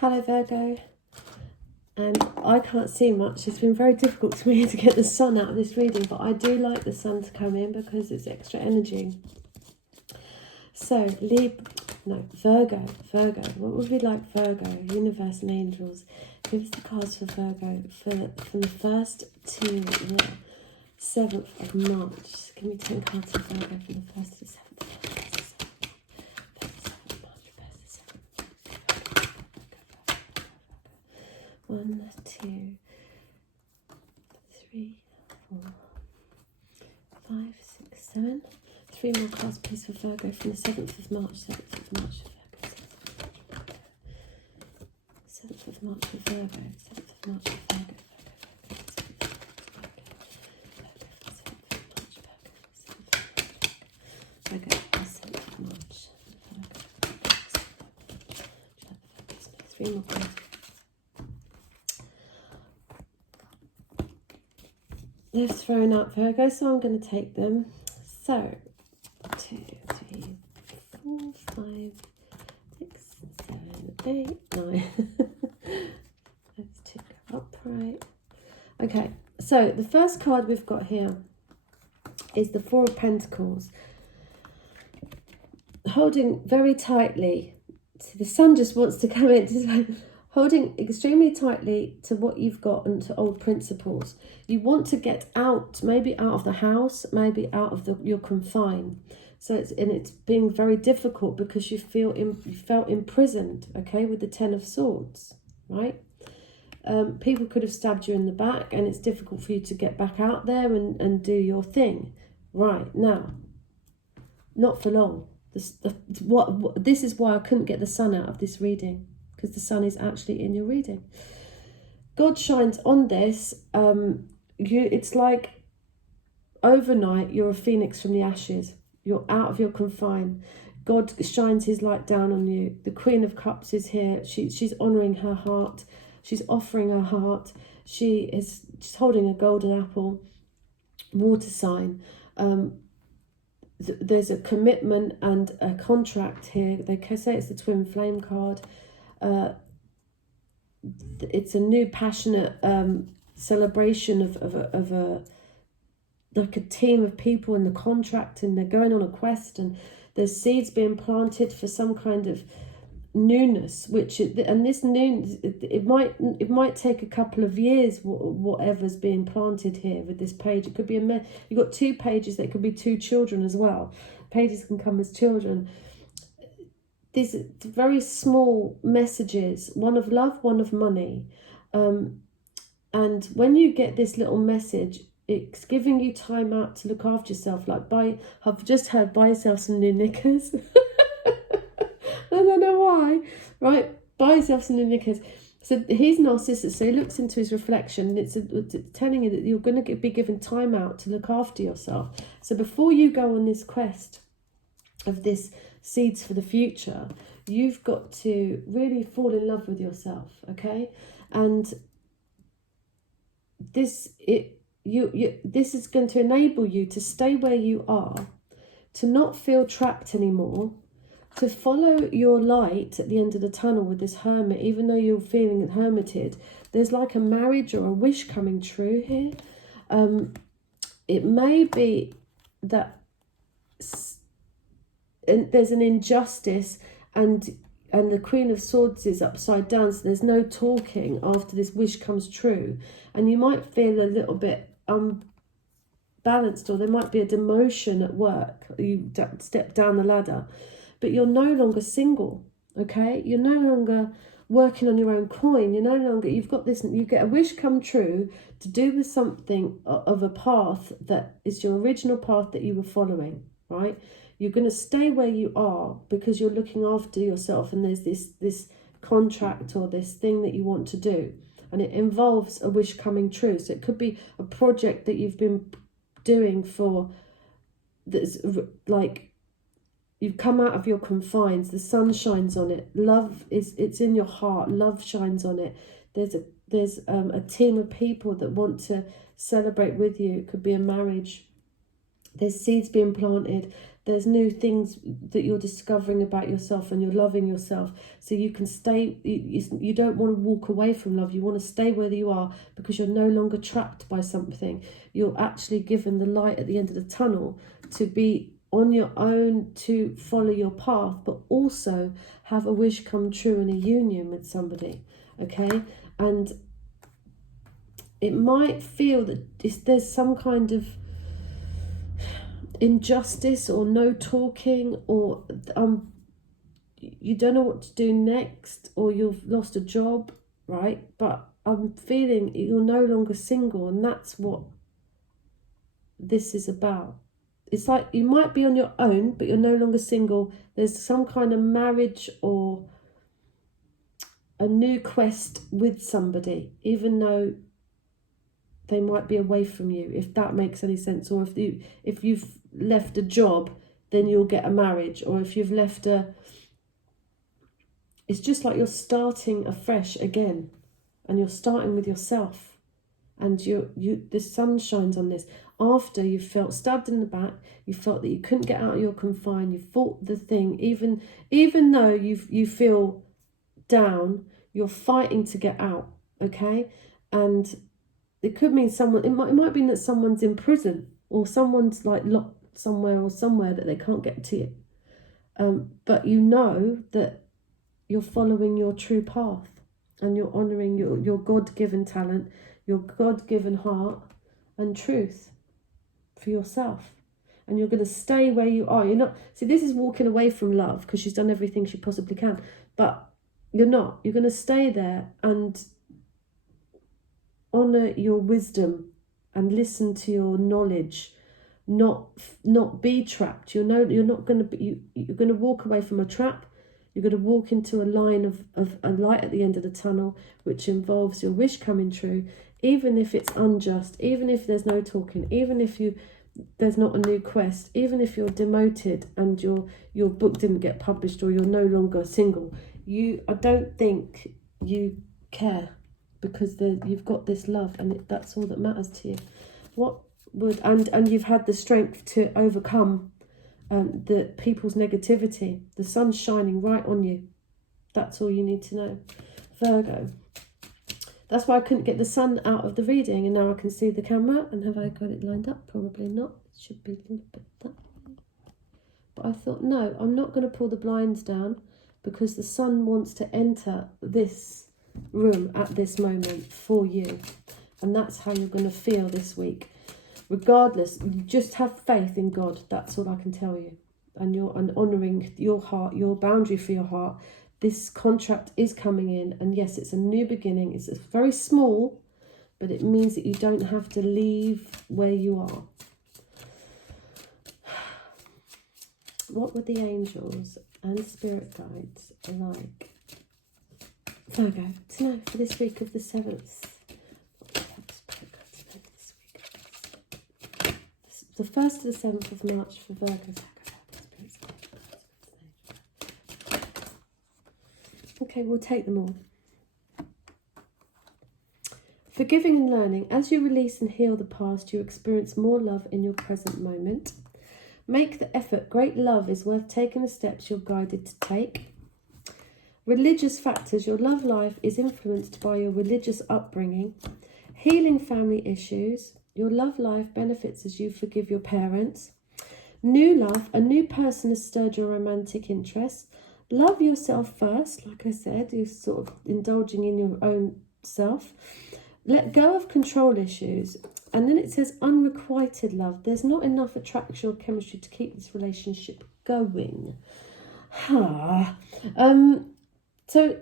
Hello Virgo. And I can't see much. It's been very difficult for me to get the sun out of this reading, but I do like the sun to come in because it's extra energy. So, Virgo. What would we like, Virgo? Universe and angels. Give us the cards for Virgo from the 1st to the 7th of March. Give me 10 cards for Virgo from the 1st to the 7th. 1, 2, 3, 4, 5, 6, 7. 3 more cards, please, for Virgo from the 7th of March. 7th of March for Virgo. 7th of March for Virgo. 7th of March for Virgo. Virgo. 7th of March. 3 more cards. They've thrown out Virgo, so I'm going to take them. So, 2, 3, 4, 5, 6, 7, 8, 9. Those 2 go upright. Okay, so the first card we've got here is the 4 of Pentacles. Holding very tightly. See, the sun just wants to come in. Holding extremely tightly to what you've got and to old principles. You want to get out, maybe out of the house, maybe out of your confine. So it's being very difficult because you felt imprisoned, okay, with the 10 of Swords, right? People could have stabbed you in the back, and it's difficult for you to get back out there and do your thing. Right, now, not for long. This is why I couldn't get the sun out of this reading, because the sun is actually in your reading. God shines on this. It's like overnight you're a phoenix from the ashes. You're out of your confine. God shines his light down on you. The Queen of Cups is here. She's honouring her heart. She's offering her heart. She's holding a golden apple. Water sign. There's a commitment and a contract here. They say it's the twin flame card. It's a new passionate celebration of a like a team of people in the contract, and they're going on a quest, and there's seeds being planted for some kind of newness, it might take a couple of years, whatever's being planted here with this page. It could be you've got 2 pages that could be 2 children as well. Pages can come as children. These very small messages, one of love, one of money, and when you get this little message, it's giving you time out to look after yourself. Like I've just heard, buy yourself some new knickers. I don't know why, right? Buy yourself some new knickers. So he's narcissist, so he looks into his reflection, and it's telling you that you're going to be given time out to look after yourself. So before you go on this quest of this seeds for the future, you've got to really fall in love with yourself, okay? And this is going to enable you to stay where you are, to not feel trapped anymore, to follow your light at the end of the tunnel with this hermit. Even though you're feeling hermited, there's like a marriage or a wish coming true here. It may be that there's an injustice, and the Queen of Swords is upside down, so there's no talking after this wish comes true, and you might feel a little bit unbalanced, or there might be a demotion at work. You step down the ladder, but you're no longer single, okay? You're no longer working on your own coin. You're no longer, you've got this, you get a wish come true to do with something of a path that is your original path that you were following, right? You're going to stay where you are because you're looking after yourself, and there's this contract or this thing that you want to do, and it involves a wish coming true. So it could be a project that you've been doing that's like, you've come out of your confines. The sun shines on it. Love it's in your heart. Love shines on it. There's a team of people that want to celebrate with you. It could be a marriage. There's seeds being planted. There's new things that you're discovering about yourself, and you're loving yourself. So you can stay, you don't want to walk away from love. You want to stay where you are because you're no longer trapped by something. You're actually given the light at the end of the tunnel to be on your own, to follow your path, but also have a wish come true in a union with somebody, okay? And it might feel that there's some kind of injustice or no talking, or you don't know what to do next, or you've lost a job, right? But I'm feeling you're no longer single, and that's what this is about. It's like you might be on your own, but you're no longer single. There's some kind of marriage or a new quest with somebody, even though they might be away from you, if that makes any sense. Or if you've left a job, then you'll get a marriage. Or if you've left it's just like you're starting afresh again, and you're starting with yourself, and the sun shines on this. After you felt stabbed in the back, you felt that you couldn't get out of your confine, you fought the thing, even though you feel down, you're fighting to get out, okay? And it could mean it might mean that someone's in prison, or someone's like locked somewhere that they can't get to you. But you know that you're following your true path, and you're honouring your God-given talent, your God-given heart and truth for yourself. And you're going to stay where you are. You're not, see, this is walking away from love because she's done everything she possibly can, but you're not. You're going to stay there and honour your wisdom and listen to your knowledge, not be trapped. You're not going to be, you're going to walk away from a trap. You're going to walk into a line of a light at the end of the tunnel, which involves your wish coming true, even if it's unjust, even if there's no talking, even if there's not a new quest, even if you're demoted and your book didn't get published, or you're no longer single. I don't think you care, because you've got this love, and that's all that matters to you. And you've had the strength to overcome the people's negativity. The sun's shining right on you. That's all you need to know. Virgo. That's why I couldn't get the sun out of the reading, and now I can see the camera. And have I got it lined up? Probably not. It should be a little bit that way. But I thought, no, I'm not going to pull the blinds down, because the sun wants to enter this room at this moment for you. And that's how you're going to feel this week. Regardless, you just have faith in God. That's all I can tell you. And honouring your heart, your boundary for your heart. This contract is coming in, and yes, it's a new beginning. It's very small, but it means that you don't have to leave where you are. What would the angels and spirit guides like Virgo to know for this week of the 7th? The 1st to the 7th of March for Virgo. Okay, we'll take them all. Forgiving and learning. As you release and heal the past, you experience more love in your present moment. Make the effort. Great love is worth taking the steps you're guided to take. Religious factors. Your love life is influenced by your religious upbringing. Healing family issues. Your love life benefits as you forgive your parents. New love. A new person has stirred your romantic interest. Love yourself first. Like I said, you're sort of indulging in your own self. Let go of control issues. And then it says unrequited love. There's not enough attraction or chemistry to keep this relationship going. So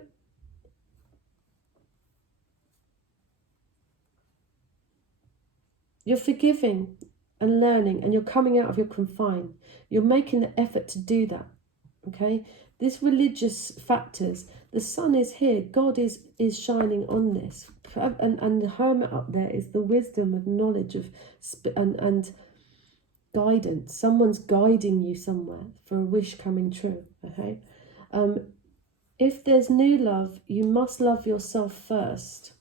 you're forgiving and learning, and you're coming out of your confine. You're making the effort to do that. Okay? This religious factors, the sun is here. God is shining on this. And the hermit up there is the wisdom and knowledge of and guidance. Someone's guiding you somewhere for a wish coming true. Okay? If there's new love, you must love yourself first.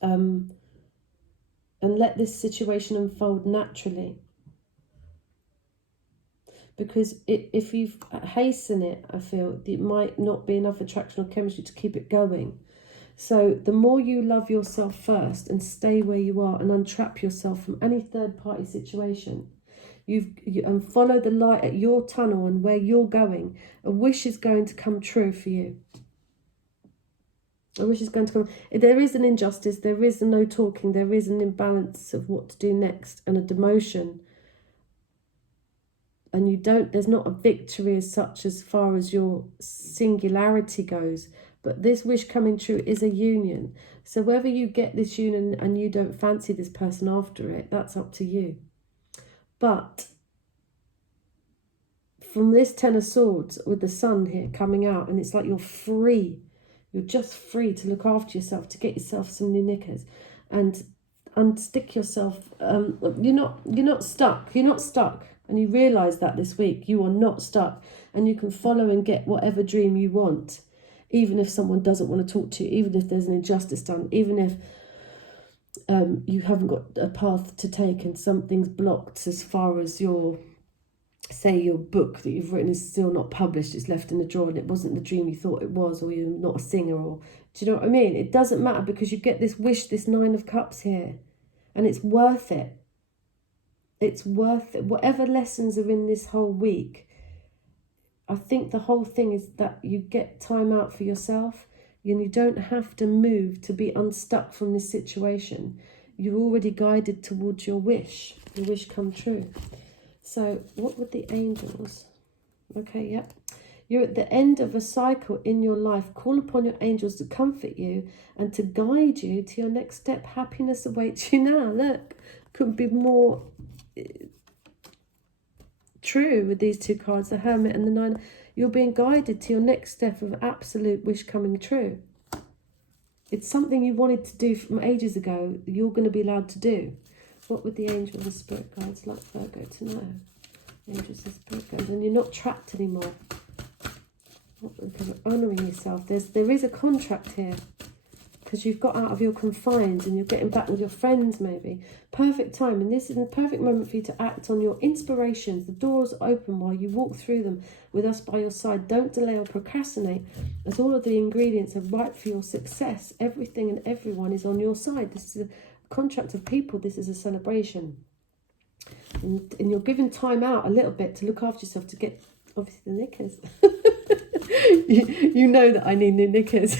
And let this situation unfold naturally. because if you hasten it, I feel it might not be enough attraction or chemistry to keep it going. So the more you love yourself first and stay where you are and untrap yourself from any third-party situation, and follow the light at your tunnel and where you're going, a wish is going to come true for you. A wish is going to come. There is an injustice, there is a no talking, there is an imbalance of what to do next and a demotion. And there's not a victory as such as far as your singularity goes. But this wish coming true is a union. So whether you get this union and you don't fancy this person after it, that's up to you. But from this Ten of Swords with the Sun here coming out, and it's like you're free. You're just free to look after yourself, to get yourself some new knickers and unstick yourself. You're not stuck. You're not stuck. And you realise that this week. You are not stuck. And you can follow and get whatever dream you want. Even if someone doesn't want to talk to you. Even if there's an injustice done. Even if you haven't got a path to take and something's blocked as far as your book that you've written is still not published, it's left in the drawer and it wasn't the dream you thought it was, or you're not a singer, or do you know what I mean? It doesn't matter, because you get this wish, this Nine of Cups here, and it's worth it. It's worth it. Whatever lessons are in this whole week, I think the whole thing is that you get time out for yourself, and you don't have to move to be unstuck from this situation. You're already guided towards your wish come true. So what would the angels? Okay, yep. You're at the end of a cycle in your life. Call upon your angels to comfort you and to guide you to your next step. Happiness awaits you now. Look, couldn't be more true with these two cards, the Hermit and the Nine. You're being guided to your next step of absolute wish coming true. It's something you wanted to do from ages ago. You're going to be allowed to do. What would the angels and spirit guides like Virgo to know? Angels and spirit guides. And you're not trapped anymore. Honouring yourself. There is a contract here. Because you've got out of your confines and you're getting back with your friends maybe. Perfect time. And this is the perfect moment for you to act on your inspirations. The doors open while you walk through them with us by your side. Don't delay or procrastinate, as all of the ingredients are right for your success. Everything and everyone is on your side. This is a contract of people. This is a celebration, and you're given time out a little bit to look after yourself, to get obviously the knickers. you know that I need new knickers.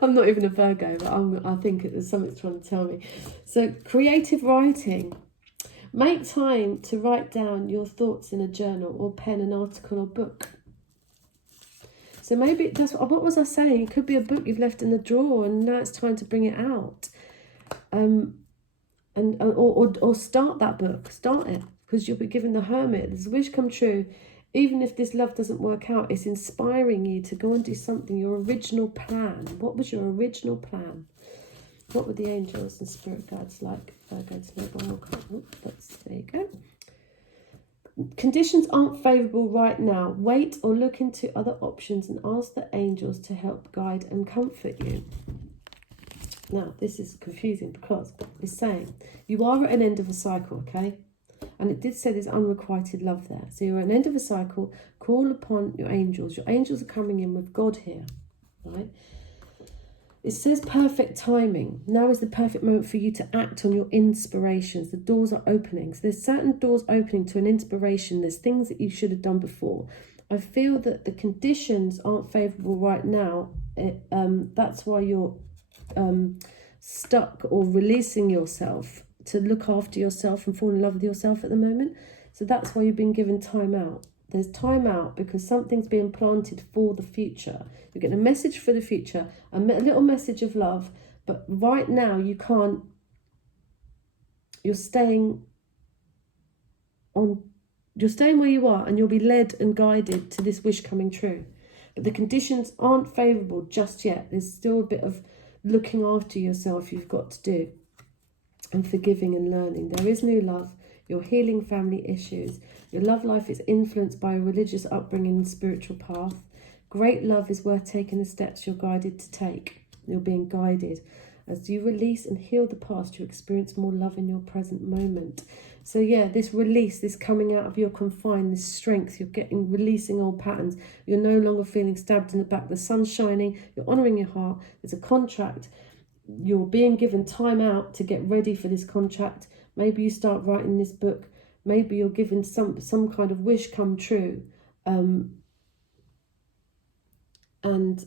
I'm not even a Virgo, but I think there's something trying to tell me. So creative writing. Make time to write down your thoughts in a journal or pen, an article or book. So maybe that's what was I saying? It could be a book you've left in the drawer and now it's time to bring it out. Or start that book. Start it, because you'll be given the Hermit. This wish come true. Even if this love doesn't work out, it's inspiring you to go and do something. Your original plan. What was your original plan? What were the angels and spirit guides like? Virgo to know. There you go. Conditions aren't favourable right now. Wait or look into other options and ask the angels to help guide and comfort you. Now, this is confusing because it's saying you are at an end of a cycle, okay? And it did say there's unrequited love there. So you're at an end of a cycle. Call upon your angels. Your angels are coming in with God here, right? It says perfect timing. Now is the perfect moment for you to act on your inspirations. The doors are opening. So there's certain doors opening to an inspiration. There's things that you should have done before. I feel that the conditions aren't favourable right now. That's why you're stuck or releasing yourself to look after yourself and fall in love with yourself at the moment. So that's why you've been given time out. There's time out because something's being planted for the future. You're getting a message for the future, a little message of love, but right now you can't. You're staying where you are, and you'll be led and guided to this wish coming true. But the conditions aren't favourable just yet. There's still a bit of looking after yourself you've got to do, and forgiving and learning. There is new love. You're healing family issues. Your love life is influenced by a religious upbringing and spiritual path. Great love is worth taking the steps you're guided to take. You're being guided. As you release and heal the past, you experience more love in your present moment. So yeah, this release, this coming out of your confine, this strength, you're releasing old patterns. You're no longer feeling stabbed in the back. The sun's shining. You're honouring your heart. There's a contract. You're being given time out to get ready for this contract. Maybe you start writing this book. Maybe you're given some kind of wish come true. And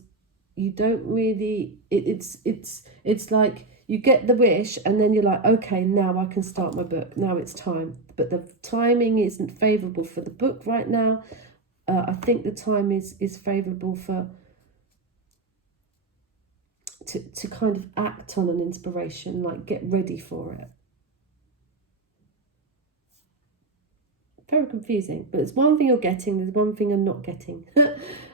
you don't really, it's like you get the wish and then you're like, okay, now I can start my book. Now it's time. But the timing isn't favourable for the book right now. I think the time is favourable for to kind of act on an inspiration, like get ready for it. Very confusing, but it's one thing you're getting, there's one thing you're not getting.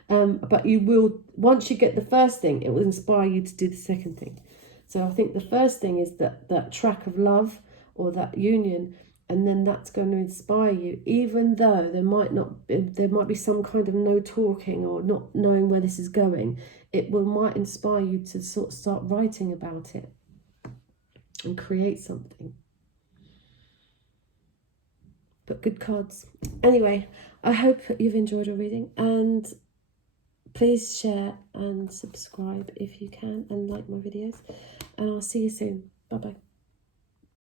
But you will, once you get the first thing, it will inspire you to do the second thing. So I think the first thing is that track of love or that union, and then that's going to inspire you, even though there might be some kind of no talking or not knowing where this is going. It might inspire you to sort of start writing about it and create something. But good cards. Anyway, I hope you've enjoyed our reading, and please share and subscribe if you can, and like my videos, and I'll see you soon. Bye bye.